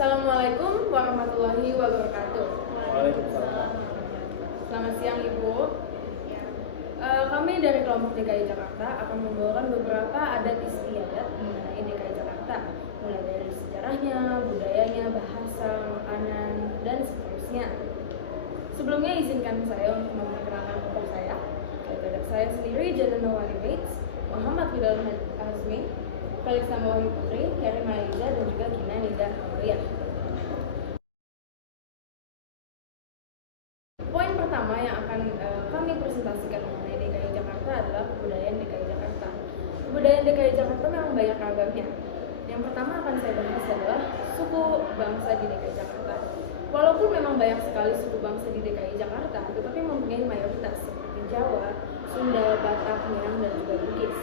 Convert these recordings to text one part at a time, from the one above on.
Assalamualaikum warahmatullahi wabarakatuh. Waalaikumsalam. Selamat siang Ibu. Kami dari kelompok DKI Jakarta akan membawakan beberapa adat istiadat mengenai DKI Jakarta, mulai dari sejarahnya, budayanya, bahasa, makanan, dan seterusnya. Sebelumnya izinkan saya untuk memperkenalkan kelompok saya. Adat saya sendiri Jannah Nawali Bates, Muhammad Hidal Hazmi, Felix Samawati Putri, Heri Maliza, dan juga Gina Nida Amalia. Poin pertama yang akan kami presentasikan mengenai DKI Jakarta adalah kebudayaan DKI Jakarta. Kebudayaan DKI Jakarta memang banyak ragamnya. Yang pertama akan saya bahas adalah suku bangsa di DKI Jakarta. Walaupun memang banyak sekali suku bangsa di DKI Jakarta, tetapi mempunyai mayoritas seperti Jawa, Sunda, Batak, Minang, dan juga Bugis.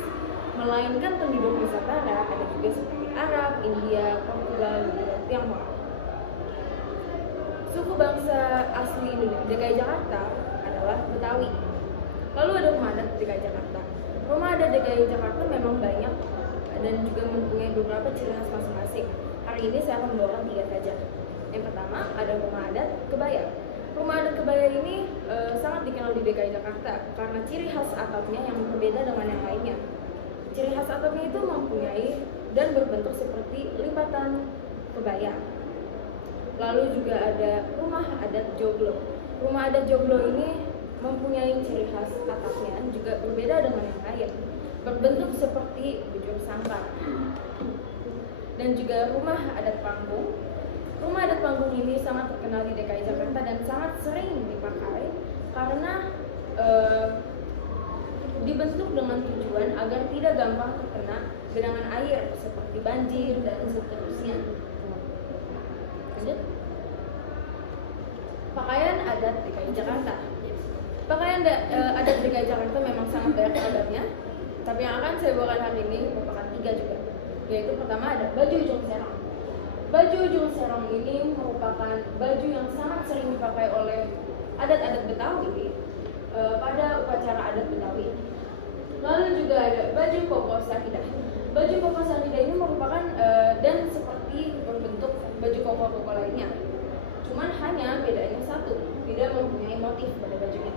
Melainkan penduduk Nusantara ada juga seperti Arab, India, Portugal, dan juga Tionghoa. Suku bangsa asli DKI Jakarta adalah Betawi. Lalu ada rumah adat DKI Jakarta. Rumah adat DKI Jakarta memang banyak dan juga mempunyai beberapa ciri khas masing-masing. Hari ini saya akan membawakan 3 saja. Yang pertama ada rumah adat Kebaya. Rumah adat Kebaya ini sangat dikenal di DKI Jakarta karena ciri khas atapnya yang berbeda dengan yang lainnya. Ciri khas atapnya itu mempunyai dan berbentuk seperti lipatan kebaya. Lalu juga ada rumah adat Joglo. Rumah adat Joglo ini mempunyai ciri khas atapnya juga berbeda dengan yang lain, berbentuk seperti bujur sangkar. Dan juga rumah adat Panggung. Rumah adat Panggung ini sangat terkenal di DKI Jakarta dan sangat sering dipakai karena dibentuk dengan tujuan agar tidak gampang terkena genangan air seperti banjir dan seterusnya. Lanjut. Pakaian adat DKI Jakarta. Pakaian adat DKI Jakarta memang sangat banyak adatnya, tapi yang akan saya bawakan hari ini merupakan 3 juga. Yaitu pertama ada baju ujung serong. Baju ujung serong ini merupakan baju yang sangat sering dipakai oleh adat-adat Betawi pada upacara adat Betawi. Lalu juga ada baju koko saridah. Baju koko saridah ini merupakan dan seperti berbentuk baju koko lainnya. Cuman hanya bedanya satu, tidak mempunyai motif pada bajunya.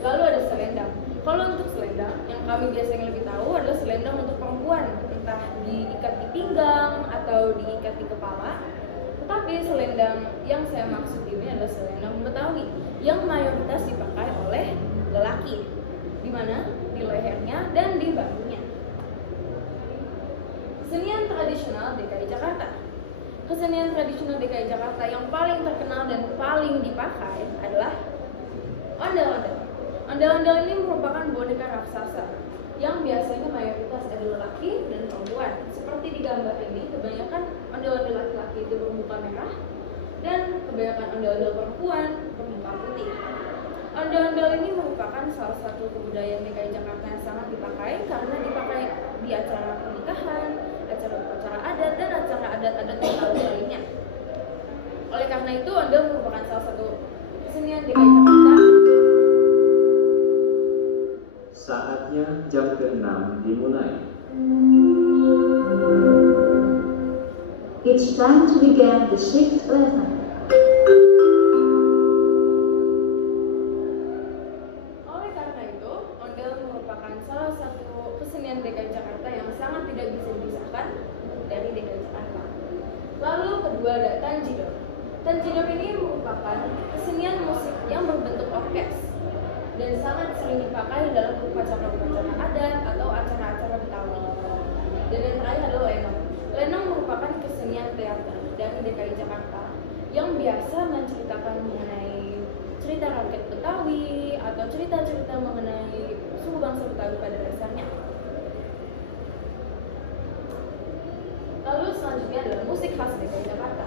Lalu ada selendang. Kalau untuk selendang, yang kami biasanya lebih tahu adalah selendang untuk perempuan, entah diikat di pinggang atau diikat di kepala. Tetapi selendang yang saya maksud ini adalah selendang Betawi yang mayoritas dipakai oleh lelaki, di mana di lehernya dan di bahunya. Kesenian tradisional DKI Jakarta. Kesenian tradisional DKI Jakarta yang paling terkenal dan paling dipakai adalah ondel-ondel. Ondel-ondel ini merupakan boneka raksasa yang biasanya mayoritas adalah laki dan perempuan. Seperti di gambar ini, kebanyakan ondel-ondel laki-laki itu bermuka merah dan kebanyakan ondel-ondel perempuan bermuka putih. Ondel-ondel ini merupakan salah satu kebudayaan DKI Jakarta yang sangat dipakai karena dipakai di acara pernikahan, acara adat, dan acara adat-adat lainnya. Oleh karena itu, ondel merupakan salah satu kesenian DKI Jakarta. Saatnya jam ke-6 dimulai. It's time to begin the 6th lesson. Oleh karena itu, ondel merupakan salah satu kesenian DKI Jakarta yang sangat tidak bisa dipisahkan dari DKI Jakarta. Lalu kedua ada tanjidor. Tanjidor ini merupakan kesenian musik yang berbentuk orkes dan sangat sering dipakai dalam upacara-upacara adat atau acara-acara Betawi. Dan yang terakhir adalah lenong. Lenong merupakan kesenian teater dari DKI Jakarta yang biasa menceritakan mengenai cerita rakyat Betawi atau cerita-cerita mengenai suku bangsa Betawi pada dasarnya. Lalu selanjutnya adalah musik khas DKI Jakarta.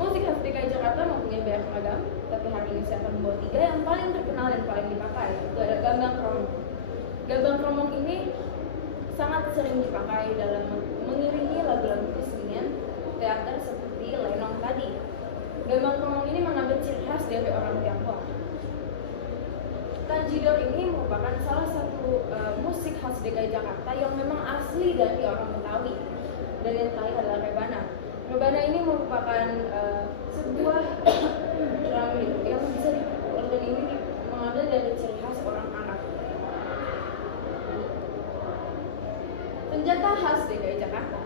Musik khas DKI Jakarta mempunyai banyak ragam, tapi hari ini saya akan membawa 3 yang paling terkenal dan paling dipakai. Itu ada gambang kromong. Gambang kromong ini sangat sering dipakai dalam mengiringi lagu-lagu kesenian teater seperti lenong tadi. Gambang kromong ini mengambil ciri khas dari orang Tionghoa. Tanjidor ini merupakan salah satu musik khas DKI Jakarta yang memang asli dari orang Betawi. Dan yang terakhir adalah rebana. Rebana ini merupakan sebuah keramik yang bisa dan ini mengambil dari ciri khas orang Arab. Senjata khas DKI Jakarta.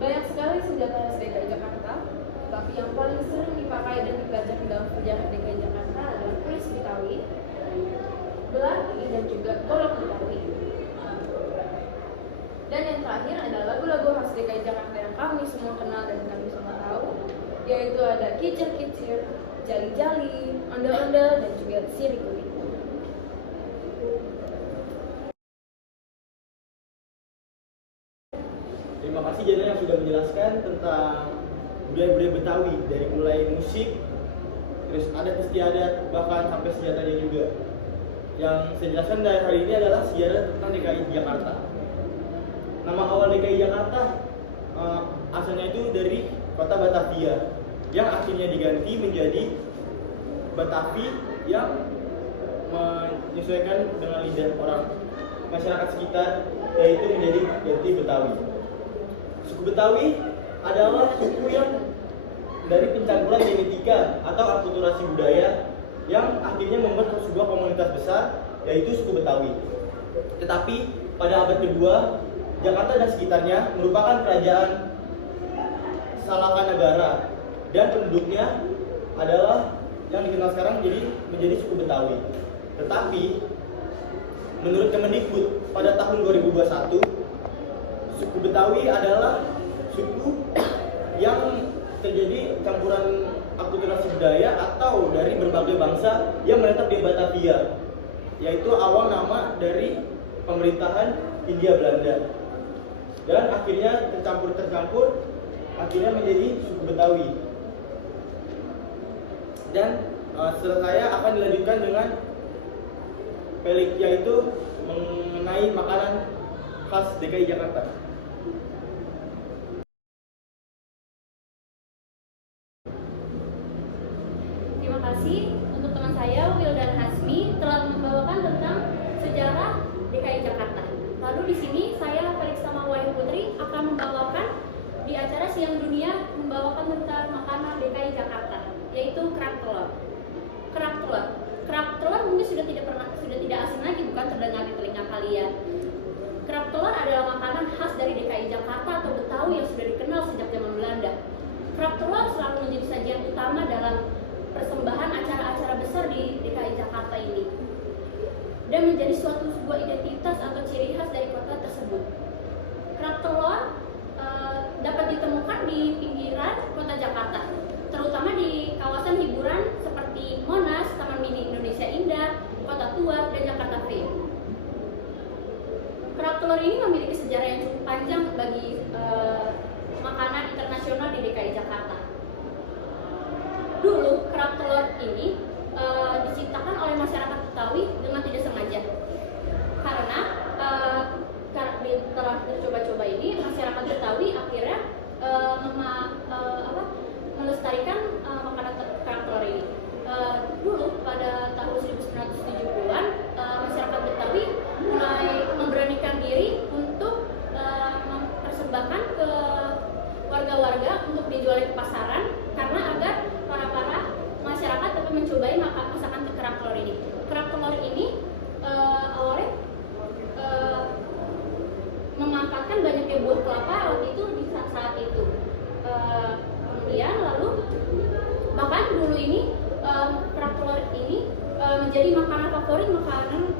Banyak sekali senjata khas DKI Jakarta, tapi yang paling sering dipakai dan dipelajari dalam sejarah DKI Jakarta adalah keris Betawi, belati, dan juga golok Betawi. Dan yang terakhir adalah lagu-lagu khas DKI Jakarta yang kami semua kenal dan kami semua tahu, yaitu ada Kicir-Kicir, Jali-Jali, Ondel-Ondel, dan juga Sirih Kulit. Terima kasih Jana yang sudah menjelaskan tentang budaya-budaya Betawi, dari mulai musik, terus adat istiadat, bahkan sampai sejarahnya juga. Yang saya jelaskan dari hari ini adalah sejarah tentang DKI Jakarta. Nama awal DKI Jakarta asalnya itu dari kota Batavia, yang akhirnya diganti menjadi Betawi, yang menyesuaikan dengan lidah orang masyarakat sekitar, yaitu menjadi ganti Betawi. Suku Betawi adalah suku yang dari pencampuran genetika atau akulturasi budaya yang akhirnya membuat sebuah komunitas besar, yaitu suku Betawi. Tetapi pada abad kedua, Jakarta dan sekitarnya merupakan kerajaan Salakanagara, dan penduduknya adalah yang dikenal sekarang menjadi suku Betawi. Tetapi menurut Kemendikbud pada tahun 2021, suku Betawi adalah suku yang terjadi campuran akulturasi budaya atau dari berbagai bangsa yang menetap di Batavia, yaitu awal nama dari pemerintahan Hindia Belanda, dan akhirnya tercampur akhirnya menjadi suku Betawi. Dan setelah saya akan dilanjutkan dengan pelik, yaitu mengenai makanan khas DKI Jakarta. Terima kasih untuk teman saya Will dan Hasmi telah membawakan tentang sejarah DKI Jakarta. Lalu di sini saya Felix sama Wahyu Putri akan membawakan di acara Siang Dunia membawakan tentang makanan DKI Jakarta, yaitu kerak telur. Kerak telur mungkin sudah tidak asing lagi, bukan terdengar di telinga kalian. Kerak telur adalah makanan khas dari DKI Jakarta atau Betawi yang sudah dikenal sejak zaman Belanda. Kerak telur selalu menjadi sajian utama dalam persembahan acara-acara besar di DKI Jakarta ini, dan menjadi sebuah identitas atau ciri khas dari kota tersebut. Kerak telur dapat ditemukan di pinggiran kota Jakarta, terutama di kawasan hiburan seperti Monas, Taman Mini Indonesia Indah, Kota Tua, dan Jakarta Fair. Kerak telur ini memiliki sejarah yang cukup panjang bagi makanan internasional di DKI Jakarta. Dulu kerak telur ini diciptakan oleh masyarakat Betawi dengan tidak sengaja, karena setelah coba-coba ini masyarakat Betawi akhirnya melestarikan makanan kerak telur ini. Dulu pada tahun 1970-an masyarakat Betawi mulai memberanikan diri untuk mempersembahkan ke warga-warga untuk dijual ke pasaran, karena agar para masyarakat dapat mencobai masakan kerak telur ini. Kerak telur ini awalnya memanfaatkan banyaknya buah kelapa waktu itu di saat itu. Kemudian lalu bahkan dulu ini kerak telur ini menjadi makanan favorit,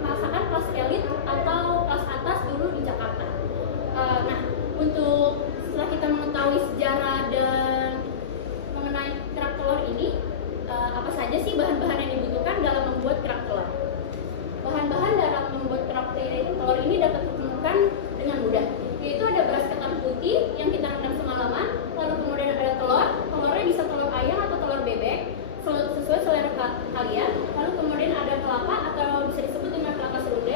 masakan kelas elit atau kelas atas dulu di Jakarta. Nah, untuk setelah kita mengetahui sejarah dan mengenai kerak telur ini, apa saja sih bahan-bahan yang dibutuhkan dalam membuat kerak telur? Bahan-bahan dalam membuat kerak telur ini dapat ditemukan dengan mudah, yaitu ada beras ketan putih yang kita rendam semalaman, lalu kemudian ada telurnya bisa telur ayam atau telur bebek sesuai selera kalian, lalu kemudian ada kelapa atau bisa disebut dengan kelapa serunding.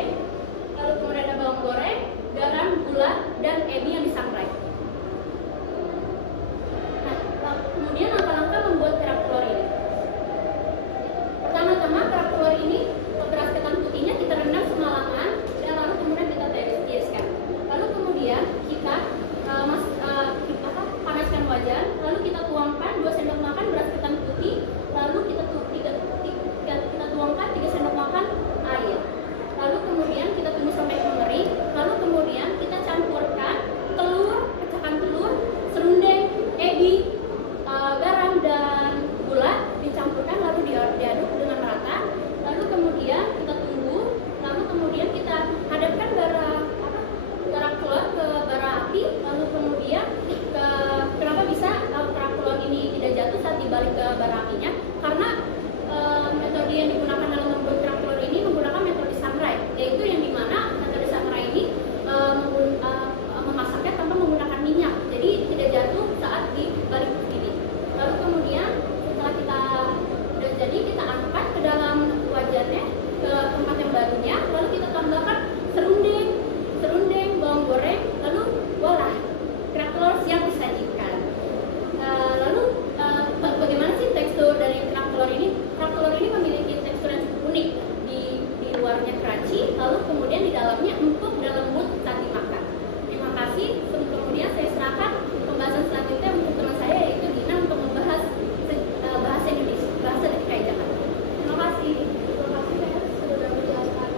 kemudian di dalamnya empuk dan lembut saat dimakan. Terima kasih. Kemudian saya serahkan pembahasan selanjutnya untuk teman saya, yaitu Dina, untuk membahas bahasa Indonesia, bahasa DKI Jakarta. Terima kasih. Terima kasih saya sudah menjelaskan.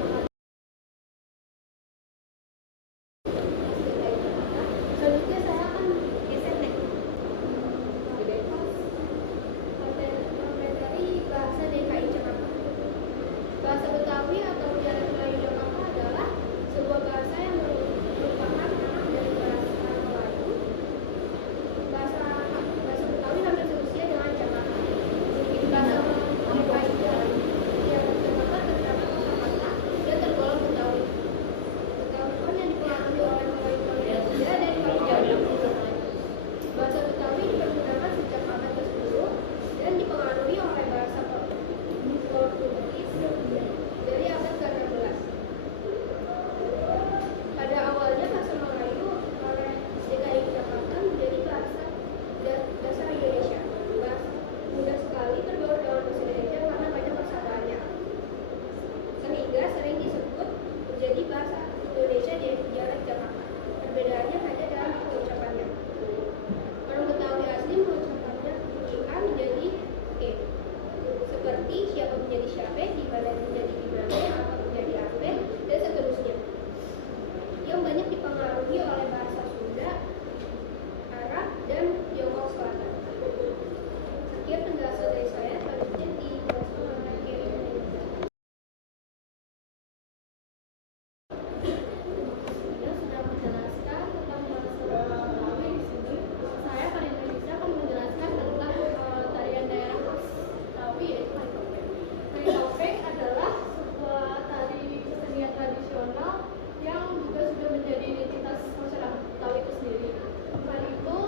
Selanjutnya saya akan geser deh. Materi bahasa DKI Jakarta. Bahasa Betawi atau dialek Melayu Jakarta adalah sebuah bahasa yang merupakan anak dari bahasa Melayu. Bahasa Betawi hampir seusia dengan Jakarta. Bahasa DKI Jakarta terdapat kosakata dan tergolong Betawi. Betawi pun yang dipengaruhi oleh Melayu Polynesia dan Melayu Jawa. Bahasa Betawi dipergunakan sejak abad ke-10 dan dipengaruhi oleh bahasa Portugis dari abad ke-16. Pada awalnya bahasa Melayu oleh DKI Jakarta menjadi bahasa dasar Indonesia. Mudah sekali terbaur dengan bahasa Indonesia karena banyak persamaannya, sehingga sering disebut menjadi bahasa Indonesia di dialek Jakarta. Perbedaannya hanya dalam pengucapannya. Orang Betawi asli mengucapkannya I menjadi E, seperti siapa menjadi siapa, di mana menjadi di mana, apa menjadi apa, dan seterusnya. Yang banyak dipengaruhi oleh bahasa Sunda, Arab, dan Tiongkok Selatan. Sekian penjelasan dari saya. Selanjutnya dijelaskan oleh Kevin. Sudah menjelaskan tentang bahasa Betawi di sini. Saya Karin Indonesia akan menjelaskan tentang tarian daerah khas Betawi, yaitu tari topeng. Tari topeng adalah sebuah tari kesenian tradisional yang juga sudah menjadi identitas masyarakat Betawi itu sendiri. Selain itu,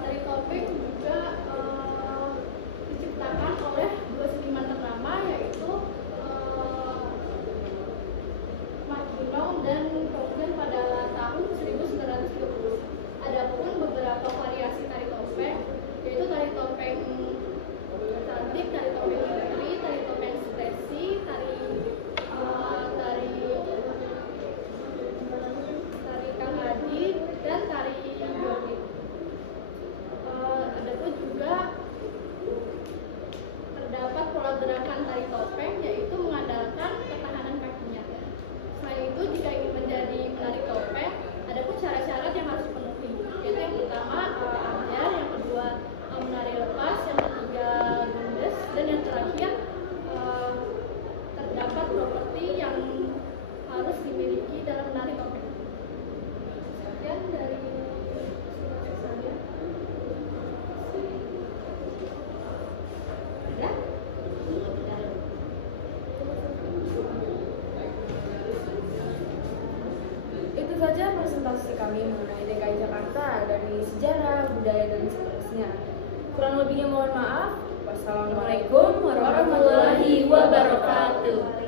tari topeng juga diciptakan oleh dua seniman ternama, yaitu Maginong dan Roggen pada tahun 1930. Adapun beberapa variasi tari topeng, yaitu tari topeng cantik, tari topeng negeri, tari topeng ekspresi, tari Kang Adi, dan tari Joget. Adapun juga terdapat pola gerakan tari topeng, yaitu mengandalkan ketahanan kakinya. Selain itu, jika ingin menjadi penari topeng, adapun syarat-syarat yang harus dipenuhi, yaitu yang pertama ambyar, yang kedua menari lepas, yang ketiga gundes, dan yang terakhir terdapat properti yang harus dimiliki dalam menari topeng. Sekian dari saya. Ada? Itu saja presentasi kami mengenai DKI Jakarta dari sejarah, budaya, dan seterusnya. Kurang lebihnya mohon maaf. Wassalamualaikum warahmatullahi wabarakatuh.